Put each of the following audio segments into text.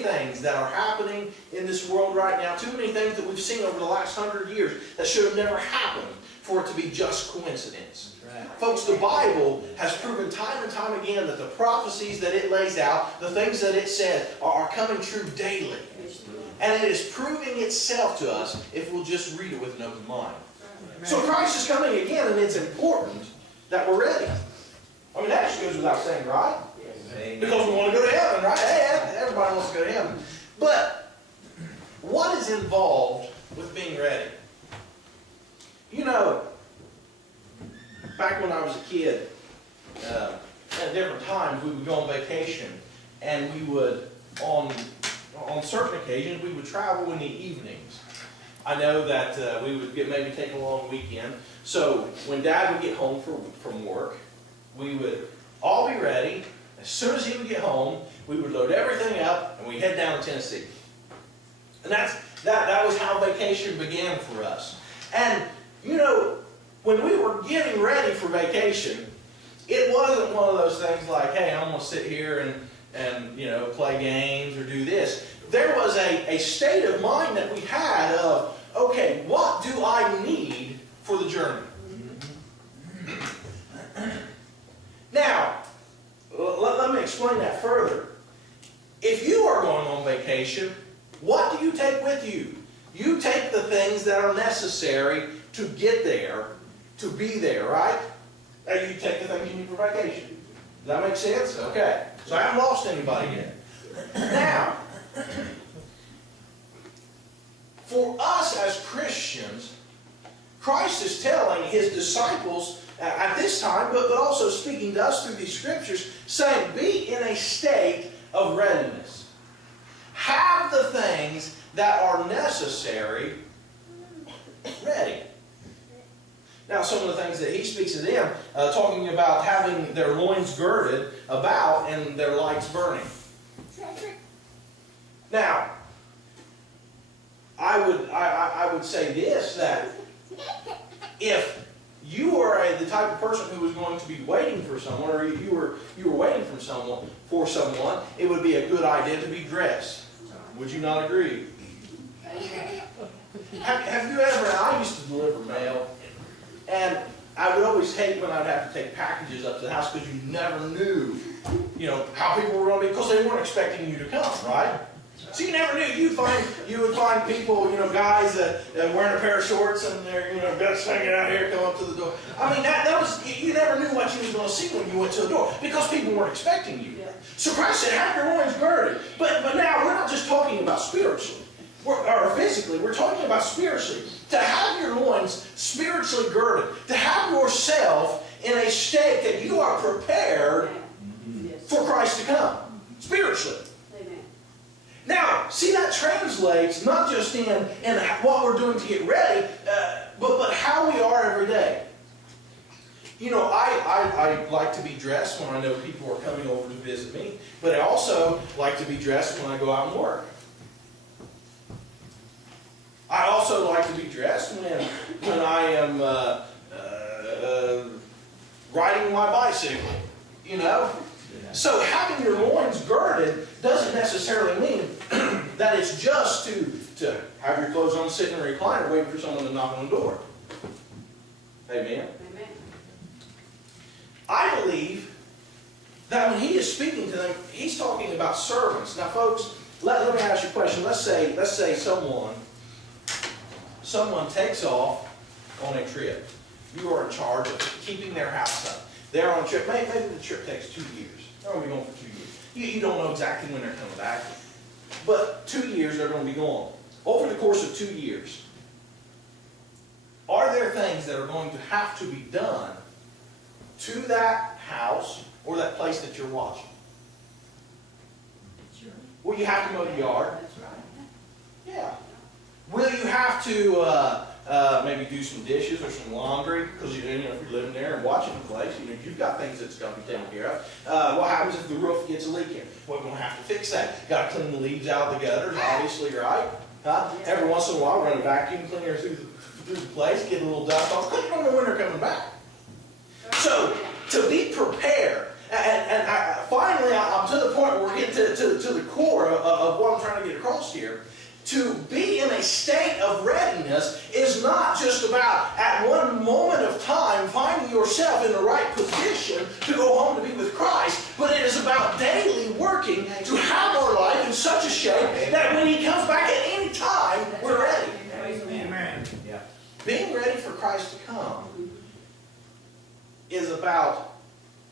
many things that are happening in this world right now, too many things that we've seen over the last 100 years that should have never happened for it to be just coincidence. Right. Folks, the Bible has proven time and time again that the prophecies that it lays out, the things that it said, are coming true daily. And it is proving itself to us if we'll just read it with an open mind. So Christ is coming again, and it's important that we're ready. I mean, that just goes without saying, right? Because we want to go to heaven, right? Hey, everybody wants to go to heaven. But what is involved with being ready? You know, back when I was a kid, at different times, we would go on vacation, and we would, on certain occasions, we would travel in the evenings. I know that we would maybe take a long weekend. So when Dad would get home from work, we would all be ready. As soon as he would get home, we would load everything up and we'd head down to Tennessee. And that was how vacation began for us. And you know, when we were getting ready for vacation, it wasn't one of those things like, hey, I'm going to sit here and you know, play games or do this. There was a state of mind that we had of, okay, what do I need for the journey? Now, let me explain that further. If you are going on vacation, what do you take with you? You take the things that are necessary to get there, to be there, right? And you take the things you need for vacation. Does that make sense? Okay. So I haven't lost anybody yet. Now, for us as Christians, Christ is telling His disciples at this time, but also speaking to us through these scriptures, saying, be in a state of readiness. Have the things that are necessary ready. Now, some of the things that He speaks to them, talking about having their loins girded about and their lights burning. Now, I would say this, that if you are the type of person who is going to be waiting for someone, or you were waiting for someone, it would be a good idea to be dressed. Would you not agree? Have you ever? I used to deliver mail, and I would always hate when I'd have to take packages up to the house because you never knew, you know, how people were going to be, because they weren't expecting you to come, right? So you never knew. You would find people, you know, guys that wearing a pair of shorts and they're, you know, guts hanging out here, come up to the door. I mean, that was, you never knew what you was going to see when you went to the door because people weren't expecting you. So Christ said, have your loins girded. But now we're not just talking about spiritually or physically. We're talking about spiritually. To have your loins spiritually girded, to have yourself in a state that you are prepared for Christ to come spiritually. Now, see, that translates not just in what we're doing to get ready, but how we are every day. You know, I like to be dressed when I know people are coming over to visit me, but I also like to be dressed when I go out and work. I also like to be dressed when I am riding my bicycle, you know. So having your loins girded doesn't necessarily mean that it's just to have your clothes on, sit in a recliner, waiting for someone to knock on the door. Amen? Amen. I believe that when He is speaking to them, He's talking about servants. Now, folks, let me ask you a question. Let's say someone takes off on a trip. You are in charge of keeping their house up. They're on a trip. Maybe the trip takes 2 years. They're going to be going for 2 years. You don't know exactly when they're coming back. But 2 years they're going to be gone. Over the course of 2 years, are there things that are going to have to be done to that house or that place that you're watching? Sure. Will you have to mow the yard? That's right. Yeah. Will you have to maybe do some dishes or some laundry? Because you know, if you're living there and watching the place, you know, you've got things that's going to be taken care of. What happens if the roof gets a leak in? We're going to have to fix that. Got to clean the leaves out of the gutters, obviously, right? Huh? Yeah. Every once in a while, run a vacuum cleaner through the place, get a little dust off. Because you don't know when they're coming back. So, to be prepared, and finally, I'm to the point where we're getting to the core of what I'm across here. To be in a state of readiness is not just about at one moment of time finding yourself in the right position to go home to be with Christ, but it is about daily working to have our life in such a shape that when He comes back at any time, we're ready. Amen. Yeah. Being ready for Christ to come is about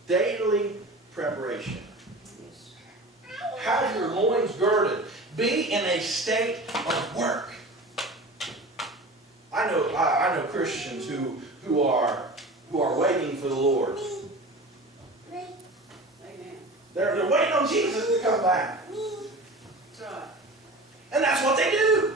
daily preparation. Have your loins girded. Be in a state of work. I know Christians who are waiting for the Lord. They're waiting on Jesus to come back. And that's what they do.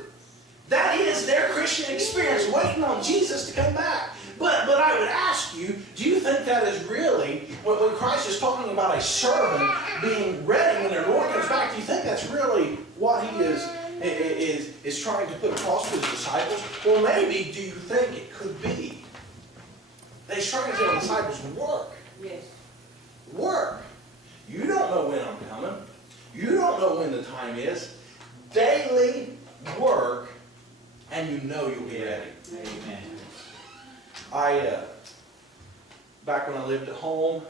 That is their Christian experience, waiting on Jesus to come back. But I would ask you, do you think that is really, when Christ is talking about a servant being ready when their Lord comes back, do you think that's really what He is trying to put across to His disciples? Or maybe do you think it could be that He's trying to tell the disciples, work. Yes. Work. You don't know when I'm coming. You don't know when the time is. Daily work, and you know you'll be ready. Amen. Back when I lived at home,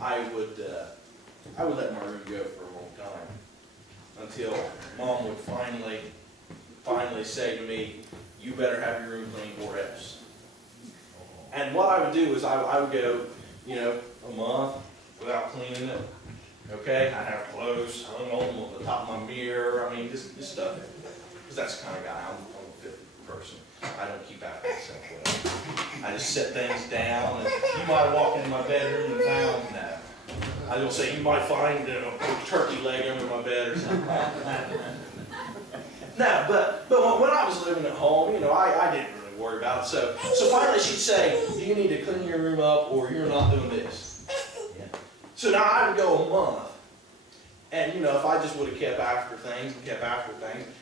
I would let my room go for a long time until Mom would finally say to me, "You better have your room clean or else." And what I would do is I would go, a month without cleaning it. Okay, I'd have clothes hung on the top of my mirror. I mean, this stuff, because that's the kind of guy I'm a fit person. I don't keep out of myself well. I just set things down, and you might walk into my bedroom and found, no. I don't say you might find a turkey leg under my bed or something. No, but when I was living at home, I didn't really worry about it. So finally she'd say, "You need to clean your room up, or you're not doing this." Yeah. So now I would go a month, and if I just would have kept after things,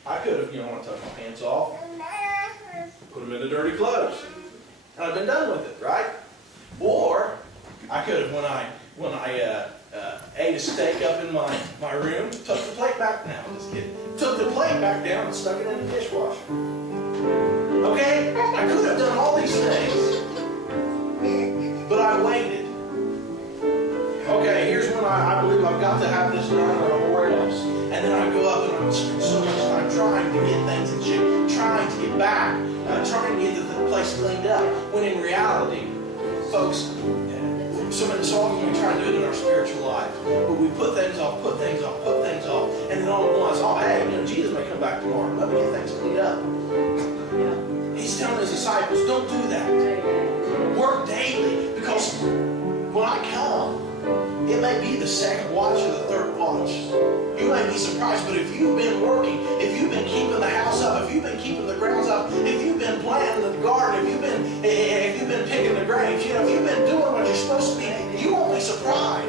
I could have, when I took my pants off, put them in the dirty clothes, and I've been done with it, right? Or I could have, when I ate a steak up in my room, took the plate back down. Just kidding. Took the plate back down and stuck it in the dishwasher. Okay, I could have done all these things, but I waited. Okay, here's when I believe I've got to have this done or else. And then I go up and I would spend so much time trying to get things in shape, trying to get back, trying to get the place cleaned up. When in reality, folks, so often we try to do it in our spiritual life. But we put things off, and then all at once, hey, Jesus may come back tomorrow. Let me get things cleaned up. He's telling His disciples, don't do that. Work daily, because when I come, it may be the second watch or the third watch. You may be surprised, but if you've been working, if you've been keeping the house up, if you've been keeping the grounds up, if you've been planting the garden, if you've been picking the grapes, if you've been doing what you're supposed to be, you won't be surprised